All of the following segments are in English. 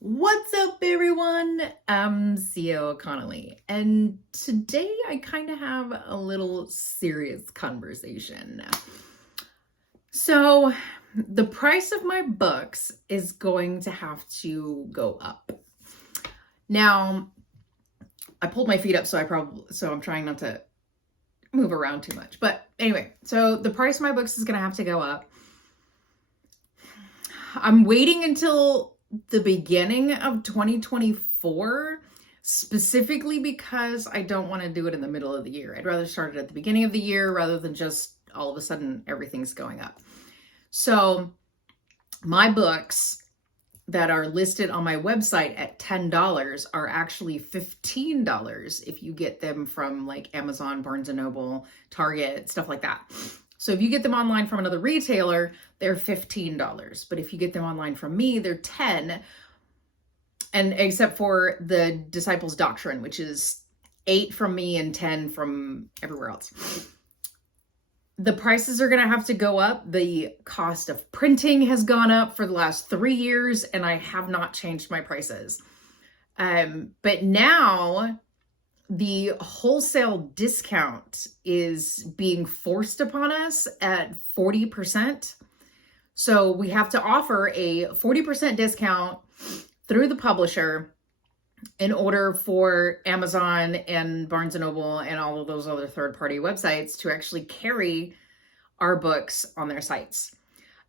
What's up, everyone? I'm CEO Connolly, and today I kind of have a little serious conversation. So, the price of my books is going to have to go up. Now, I pulled my feet up, so I'm trying not to move around too much. But anyway, so the price of my books is going to have to go up. I'm waiting until the beginning of 2024, specifically because I don't want to do it in the middle of the year. I'd rather start it at the beginning of the year rather than just all of a sudden everything's going up. So my books that are listed on my website at $10 are actually $15 if you get them from like Amazon, Barnes & Noble, Target, stuff like that. So if you get them online from another retailer, they're $15. But if you get them online from me, they're $10. And except for the Disciples Doctrine, which is $8 from me and $10 from everywhere else. The prices are going to have to go up. The cost of printing has gone up for the last 3 years, and I have not changed my prices. But now the wholesale discount is being forced upon us at 40%. So we have to offer a 40% discount through the publisher in order for Amazon and Barnes & Noble and all of those other third-party websites to actually carry our books on their sites.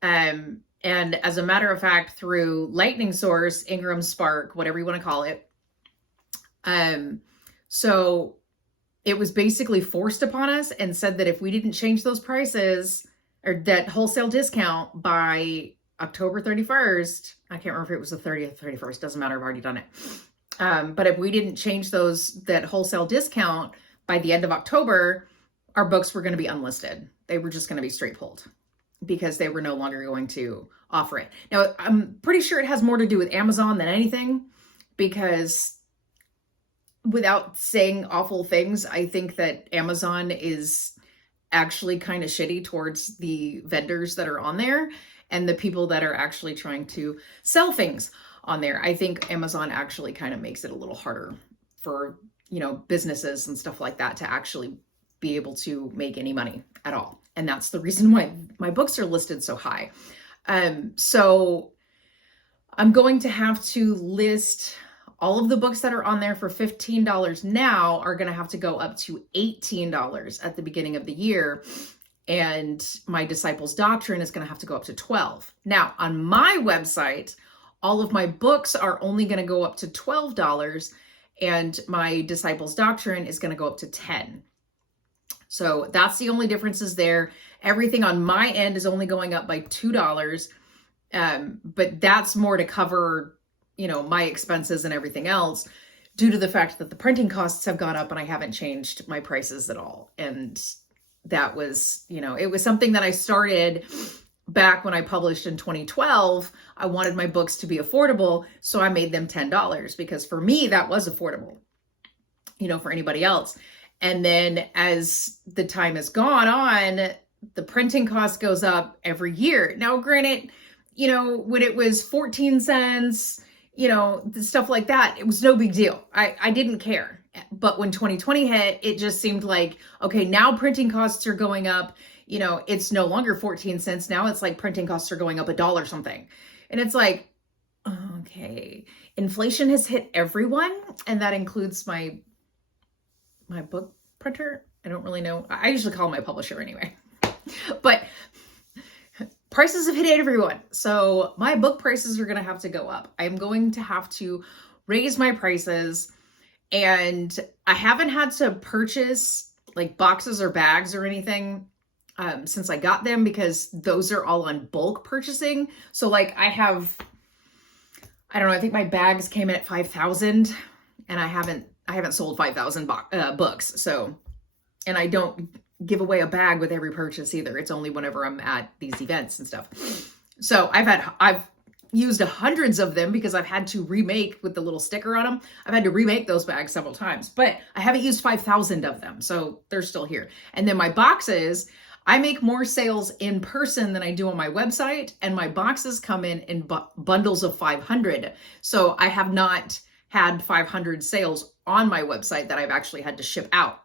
And as a matter of fact, through Lightning Source, Ingram Spark, whatever you want to call it, so it was basically forced upon us and said that if we didn't change those prices or that wholesale discount by October 31st, I can't remember if it was the 30th or 31st, doesn't matter, I've already done it. But if we didn't change that wholesale discount by the end of October, our books were going to be unlisted. They were just going to be straight pulled because they were no longer going to offer it. Now, I'm pretty sure it has more to do with Amazon than anything, because without saying awful things, I think that Amazon is actually kind of shitty towards the vendors that are on there and the people that are actually trying to sell things on there. I think Amazon actually kind of makes it a little harder for, businesses and stuff like that to actually be able to make any money at all. And that's the reason why my books are listed so high. So I'm going to have to list all of the books that are on there for $15 now are going to have to go up to $18 at the beginning of the year. And my Disciples Doctrine is going to have to go up to $12. Now, on my website, all of my books are only going to go up to $12, and my Disciples Doctrine is going to go up to $10. So that's the only differences there. Everything on my end is only going up by $2. But that's more to cover my expenses and everything else due to the fact that the printing costs have gone up and I haven't changed my prices at all. And that was, it was something that I started back when I published in 2012. I wanted my books to be affordable, so I made them $10 because for me, that was affordable, for anybody else. And then as the time has gone on, the printing cost goes up every year. Now, granted, when it was 14 cents, stuff like that, it was no big deal. I didn't care. But when 2020 hit, it just seemed like, okay, now printing costs are going up. It's no longer 14 cents. Now it's like printing costs are going up $1 something. And it's like, okay, inflation has hit everyone. And that includes my book printer. I don't really know. I usually call my publisher anyway. But prices have hit everyone. So my book prices are going to have to go up. I'm going to have to raise my prices. And I haven't had to purchase like boxes or bags or anything since I got them, because those are all on bulk purchasing. So like I think my bags came in at 5,000 and I haven't sold 5,000 books. So, and I don't give away a bag with every purchase either. It's only whenever I'm at these events and stuff. So I've used hundreds of them because I've had to remake with the little sticker on them. I've had to remake those bags several times, but I haven't used 5,000 of them. So they're still here. And then my boxes, I make more sales in person than I do on my website, and my boxes come in bundles of 500. So I have not had 500 sales on my website that I've actually had to ship out.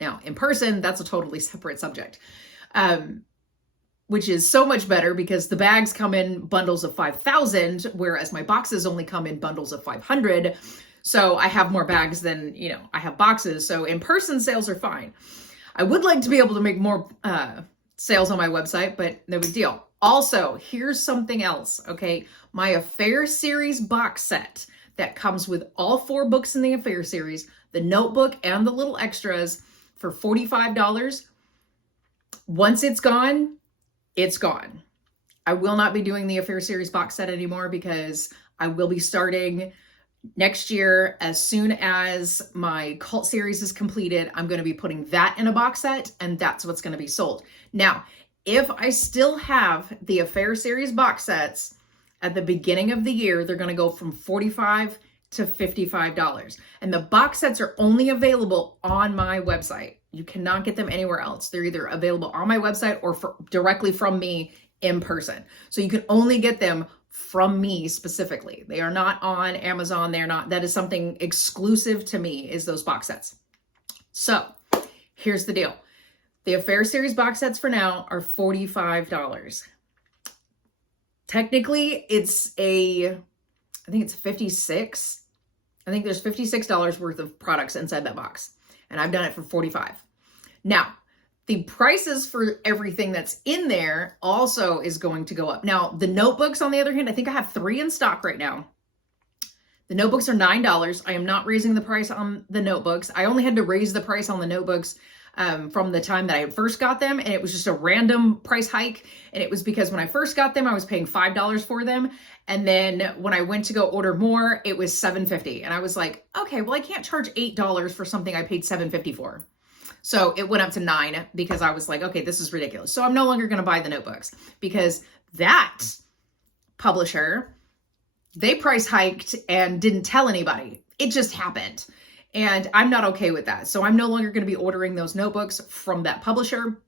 Now, in person, that's a totally separate subject, which is so much better because the bags come in bundles of 5,000, whereas my boxes only come in bundles of 500. So I have more bags than, I have boxes. So in-person sales are fine. I would like to be able to make more sales on my website, but no big deal. Also, here's something else, okay? My Affair series box set that comes with all 4 books in the Affair series, the notebook and the little extras for $45. Once it's gone, it's gone. I will not be doing the Affair series box set anymore because I will be starting next year. As soon as my cult series is completed, I'm going to be putting that in a box set, and that's what's going to be sold. Now, if I still have the Affair series box sets at the beginning of the year, they're going to go from $45 to $55. And the box sets are only available on my website. You cannot get them anywhere else. They're either available on my website or directly from me in person. So you can only get them from me specifically. They are not on Amazon. That is something exclusive to me, is those box sets. So here's the deal. The Affair series box sets for now are $45. Technically, I think it's 56. I think there's $56 worth of products inside that box, and I've done it for $45. Now, the prices for everything that's in there also is going to go up. Now, the notebooks, on the other hand, I think I have 3 in stock right now. The notebooks are $9. I am not raising the price on the notebooks. I only had to raise the price on the notebooks from the time that I first got them, and it was just a random price hike. And it was because when I first got them, I was paying $5 for them. And then when I went to go order more, it was $7.50. And I was like, okay, well, I can't charge $8 for something I paid $7.50 for. So it went up to $9 because I was like, okay, this is ridiculous. So I'm no longer going to buy the notebooks because that publisher, they price hiked and didn't tell anybody. It just happened. And I'm not okay with that. So I'm no longer going to be ordering those notebooks from that publisher.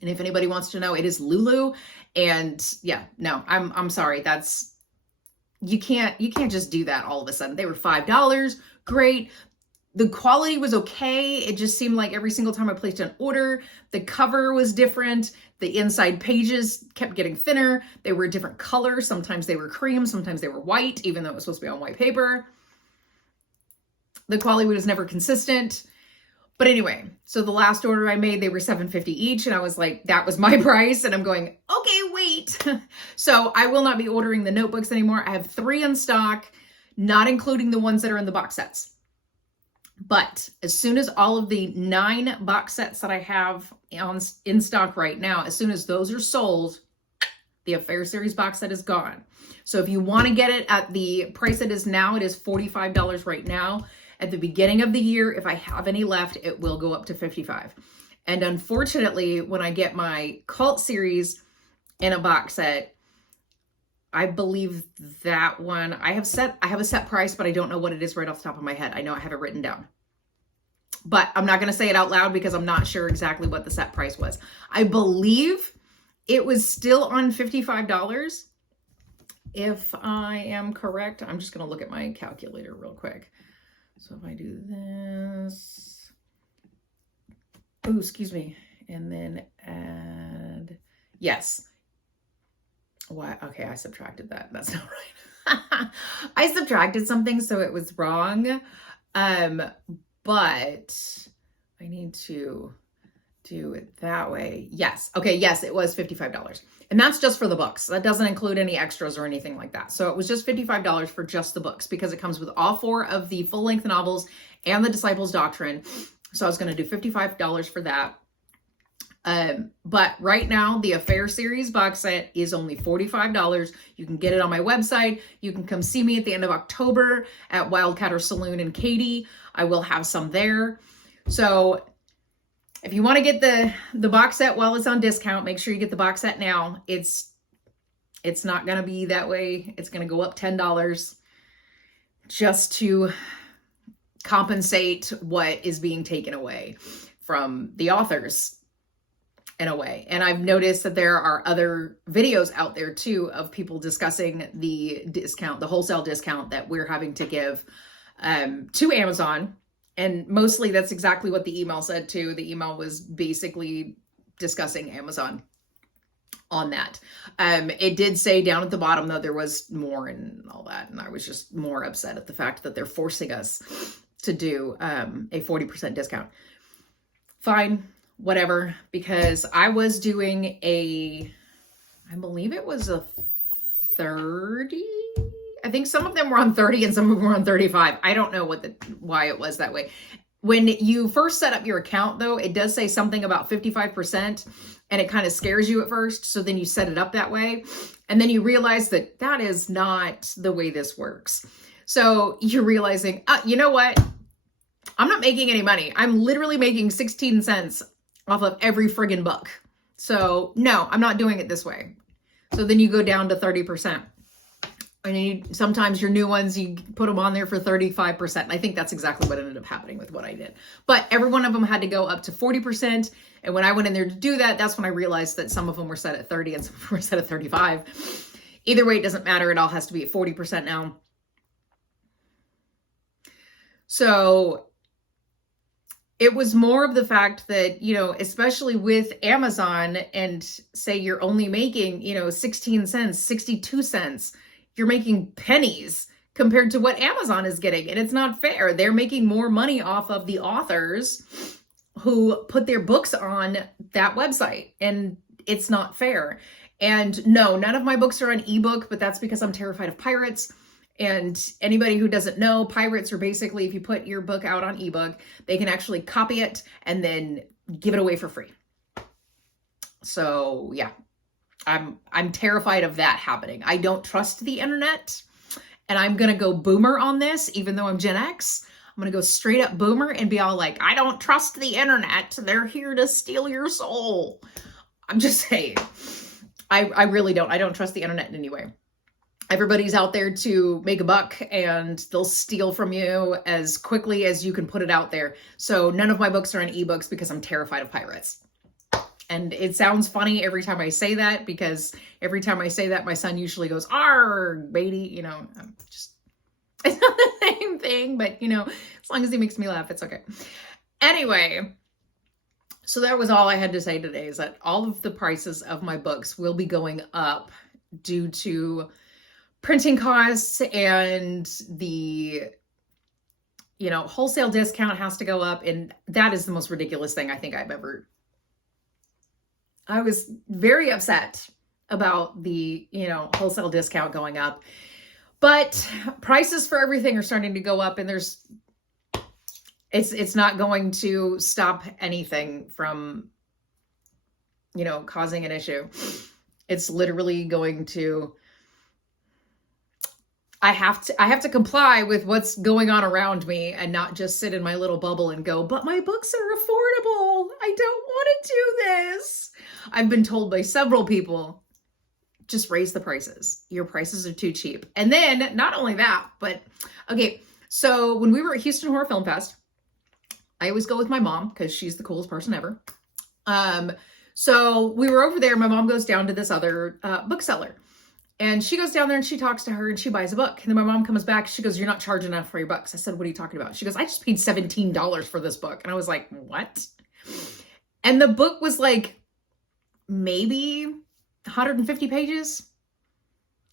And if anybody wants to know, it is Lulu. And yeah, no, I'm sorry. You can't just do that all of a sudden. They were $5. Great. The quality was okay. It just seemed like every single time I placed an order, the cover was different. The inside pages kept getting thinner. They were a different color. Sometimes they were cream. Sometimes they were white, even though it was supposed to be on white paper. The quality was never consistent. But anyway, so the last order I made, they were $7.50 each. And I was like, that was my price. And I'm going, okay, wait. So I will not be ordering the notebooks anymore. I have 3 in stock, not including the ones that are in the box sets. But as soon as all of the 9 box sets that I have in stock right now, as soon as those are sold, the Affair series box set is gone. So if you want to get it at the price it is now, it is $45 right now. At the beginning of the year, if I have any left, it will go up to $55. And unfortunately, when I get my cult series in a box set, I believe that one, I have a set price, but I don't know what it is right off the top of my head. I know I have it written down, but I'm not going to say it out loud because I'm not sure exactly what the set price was. I believe it was still on $55. If I am correct, I'm just going to look at my calculator real quick. So if I do this, oh, excuse me, and then add, yes. Why? Okay, I subtracted that. That's not right. I subtracted something, so it was wrong. But I need to do it that way. Yes. Okay. Yes, it was $55. And that's just for the books. That doesn't include any extras or anything like that. So it was just $55 for just the books because it comes with all 4 of the full-length novels and the Disciples' Doctrine. So I was going to do $55 for that. But right now, the Affair series box set is only $45. You can get it on my website. You can come see me at the end of October at Wildcatter Saloon in Katy. I will have some there. So if you want to get the box set while it's on discount, make sure you get the box set now. It's not going to be that way. It's going to go up $10 just to compensate what is being taken away from the authors. in a way. And I've noticed that there are other videos out there too of people discussing the discount, the wholesale discount that we're having to give to Amazon. And mostly that's exactly what the email said too. The email was basically discussing Amazon on that. It did say down at the bottom though there was more and all that, and I was just more upset at the fact that they're forcing us to do a 40% discount. Fine, whatever, because I was doing I believe it was a 30. I think some of them were on 30 and some of them were on 35. I don't know why it was that way. When you first set up your account though, it does say something about 55%, and it kind of scares you at first. So then you set it up that way, and then you realize that that is not the way this works. So you're realizing, you know what? I'm not making any money. I'm literally making 16 cents off of every friggin' book. So no, I'm not doing it this way. So then you go down to 30%. And sometimes your new ones, you put them on there for 35%. And I think that's exactly what ended up happening with what I did. But every one of them had to go up to 40%. And when I went in there to do that, that's when I realized that some of them were set at 30 and some of them were set at 35. Either way, it doesn't matter. It all has to be at 40% now. So it was more of the fact that, especially with Amazon, and say you're only making, 16 cents, 62 cents, you're making pennies compared to what Amazon is getting. And it's not fair. They're making more money off of the authors who put their books on that website. And it's not fair. And no, none of my books are on ebook, but that's because I'm terrified of pirates. And anybody who doesn't know, pirates are basically, if you put your book out on ebook, they can actually copy it and then give it away for free. So yeah, I'm terrified of that happening. I don't trust the internet, and I'm going to go boomer on this, even though I'm Gen X. I'm going to go straight up boomer and be all like, I don't trust the internet. They're here to steal your soul. I'm just saying, I really don't. I don't trust the internet in any way. Everybody's out there to make a buck, and they'll steal from you as quickly as you can put it out there. So none of my books are on ebooks because I'm terrified of pirates. And it sounds funny every time I say that, because every time I say that, my son usually goes, "Arr, baby," it's not the same thing, but as long as he makes me laugh, it's okay. Anyway, so that was all I had to say today, is that all of the prices of my books will be going up due to printing costs, and the wholesale discount has to go up. And that is the most ridiculous thing I think I've ever. I was very upset about the wholesale discount going up, but prices for everything are starting to go up, and it's not going to stop anything from causing an issue. It's literally going to. I have to comply with what's going on around me, and not just sit in my little bubble and go, but my books are affordable. I don't want to do this. I've been told by several people, just raise the prices. Your prices are too cheap. And then not only that, but okay. So when we were at Houston Horror Film Fest, I always go with my mom because she's the coolest person ever. So we were over there. My mom goes down to this other bookseller. And she goes down there and she talks to her and she buys a book. And then my mom comes back. She goes, "You're not charging enough for your books." I said, "What are you talking about?" She goes, "I just paid $17 for this book." And I was like, "What?" And the book was like maybe 150 pages.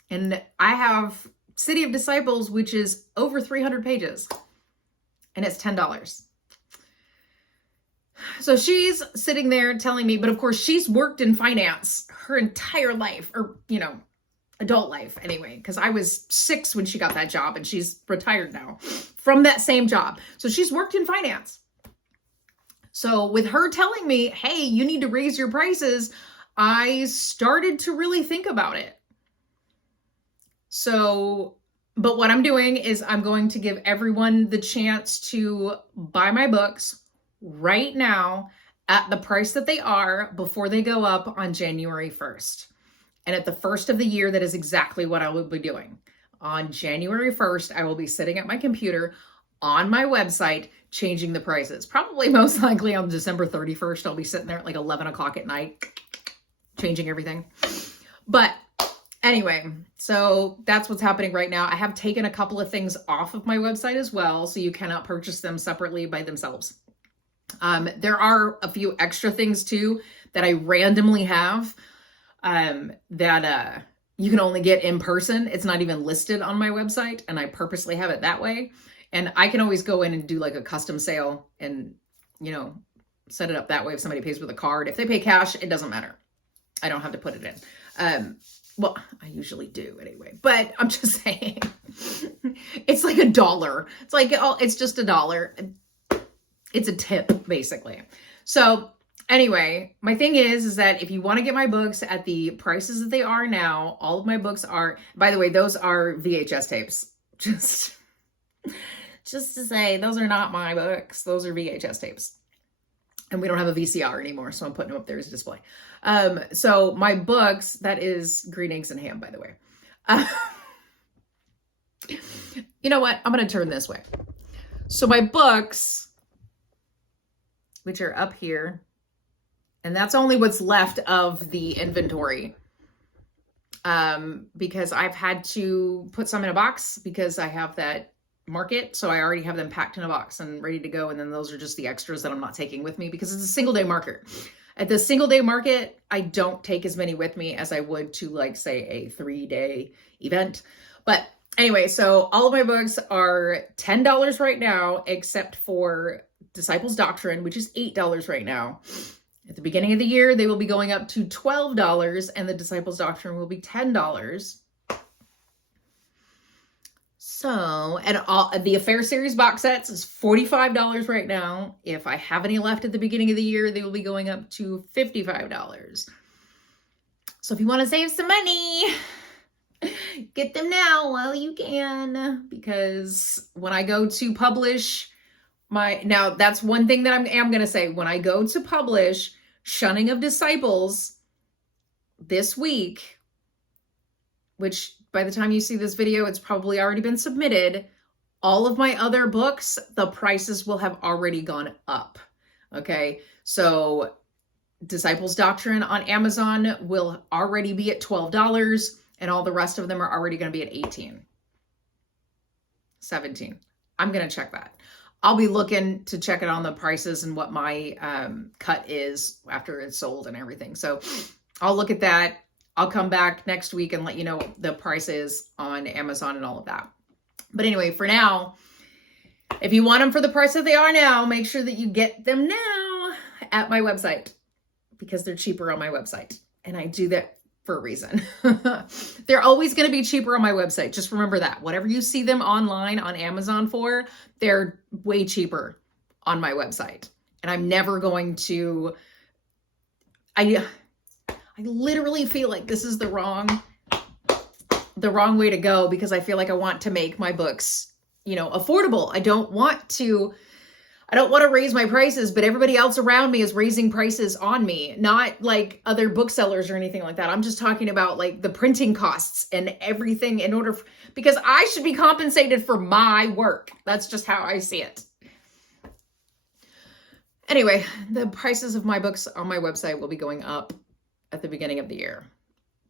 And I have City of Disciples, which is over 300 pages. And it's $10. So she's sitting there telling me, but of course she's worked in finance her entire life, or, adult life anyway, because I was 6 when she got that job, and she's retired now from that same job. So she's worked in finance. So with her telling me, "Hey, you need to raise your prices," I started to really think about it. So, but what I'm doing is I'm going to give everyone the chance to buy my books right now at the price that they are before they go up on January 1st. And at the first of the year, that is exactly what I will be doing. On January 1st, I will be sitting at my computer on my website changing the prices. Probably most likely on December 31st, I'll be sitting there at like 11 o'clock at night, changing everything. But anyway, so that's what's happening right now. I have taken a couple of things off of my website as well, so you cannot purchase them separately by themselves. There are a few extra things too that I randomly have that you can only get in person. It's not even listed on my website, and I purposely have it that way. And I can always go in and do like a custom sale and, you know, set it up that way if somebody pays with a card. If they pay cash, it doesn't matter. I don't have to put it in. Well, I usually do anyway, but I'm just saying it's like $1. It's like, oh, it's just $1. It's a tip basically. So anyway, my thing is that if you want to get my books at the prices that they are now, all of my books are, by the way, those are VHS tapes. Just to say, those are not my books. Those are VHS tapes. And we don't have a VCR anymore, so I'm putting them up there as a display. So my books, that is Green Eggs and Ham, by the way. You know what? I'm going to turn this way. So my books, which are up here, and that's only what's left of the inventory. Because I've had to put some in a box because I have that market. So I already have them packed in a box and ready to go. And then those are just the extras that I'm not taking with me because it's a single day market. At the single day market, I don't take as many with me as I would to like say a 3-day event. But anyway, so all of my books are $10 right now, except for Disciples Doctrine, which is $8 right now. At the beginning of the year, they will be going up to $12 and the Disciples Doctrine will be $10. So, and all the Affair series box sets is $45 right now. If I have any left at the beginning of the year, they will be going up to $55. So if you want to save some money, get them now while you can, because when I go to publish now that's one thing that I am going to say. When I go to publish Shunning of Disciples this week, which by the time you see this video, it's probably already been submitted. All of my other books, the prices will have already gone up. Okay. So Disciples Doctrine on Amazon will already be at $12 and all the rest of them are already going to be at $18, $17. I'm going to check that. I'll be looking to check it on the prices and what my cut is after it's sold and everything. So I'll look at that. I'll come back next week and let you know what the price is on Amazon and all of that. But anyway, for now, if you want them for the price that they are now, make sure that you get them now at my website because they're cheaper on my website. And I do that for a reason. They're always going to be cheaper on my website. Just remember that. Whatever you see them online on Amazon for, they're way cheaper on my website. And I'm never going to... I literally feel like this is the wrong way to go because I feel like I want to make my books, you know, affordable. I don't want to raise my prices, but everybody else around me is raising prices on me, not like other booksellers or anything like that. I'm just talking about like the printing costs and everything because I should be compensated for my work. That's just how I see it. Anyway, the prices of my books on my website will be going up at the beginning of the year,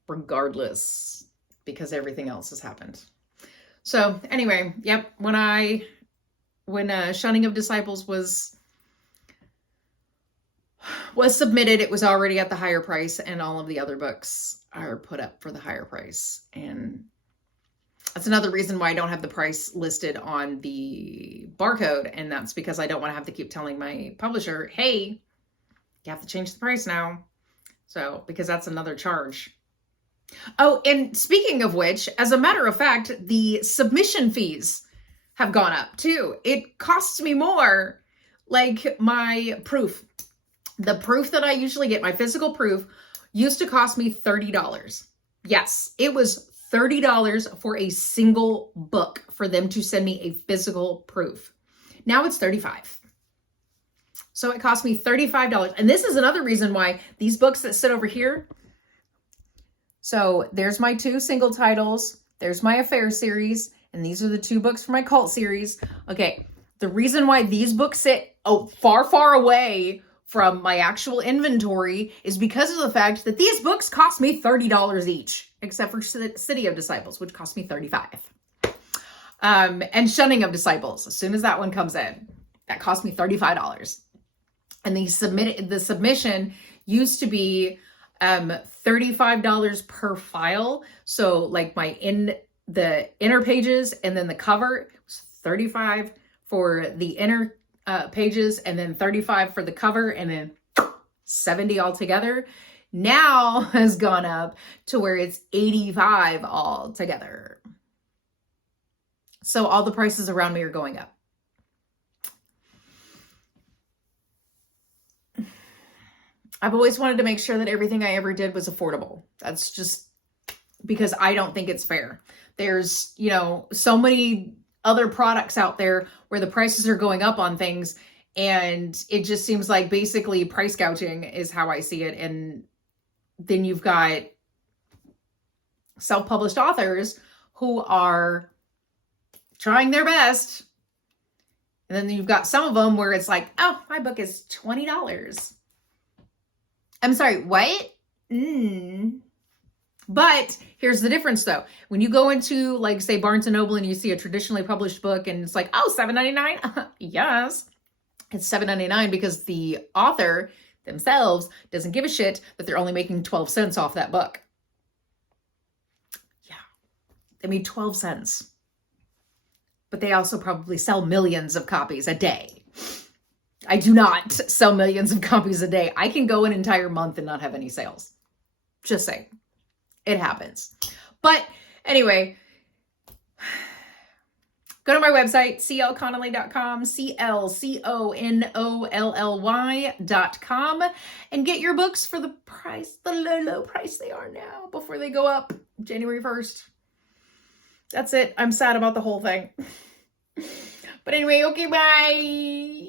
regardless, because everything else has happened. So anyway, yep, when Shunning of Disciples was submitted, it was already at the higher price, and all of the other books are put up for the higher price. And that's another reason why I don't have the price listed on the barcode, and that's because I don't want to have to keep telling my publisher, hey, you have to change the price now. So, because that's another charge. Oh, and speaking of which, as a matter of fact, the submission fees have gone up too. It costs me more. Like my proof, the proof that I usually get, my physical proof, used to cost me $30. Yes, it was $30 for a single book for them to send me a physical proof. Now it's $35. So it cost me $35. And this is another reason why these books that sit over here. So there's my 2 single titles. There's my Affair series. And these are the 2 books for my cult series. Okay. The reason why these books sit far, far away from my actual inventory is because of the fact that these books cost me $30 each, except for City of Disciples, which cost me $35. And Shunning of Disciples, as soon as that one comes in, that cost me $35. And the submission used to be $35 per file. So like the inner pages and then the cover was $35 for the inner pages and then $35 for the cover and then $70 altogether. Now has gone up to where it's $85 altogether. So all the prices around me are going up. I've always wanted to make sure that everything I ever did was affordable. That's just because I don't think it's fair. There's, so many other products out there where the prices are going up on things, and it just seems like basically price gouging is how I see it. And then you've got self-published authors who are trying their best. And then you've got some of them where it's like, oh, my book is $20. I'm sorry, what? But here's the difference though. When you go into like say Barnes & Noble and you see a traditionally published book and it's like, oh, $7.99? Yes. It's $7.99 because the author themselves doesn't give a shit that they're only making 12 cents off that book. Yeah. They made 12 cents. But they also probably sell millions of copies a day. I do not sell millions of copies a day. I can go an entire month and not have any sales. Just saying. It happens. But anyway, go to my website, clconnolly.com, clconnolly.com, and get your books for the price, the low price they are now before they go up January 1st. That's it. I'm sad about the whole thing. But anyway, okay, bye.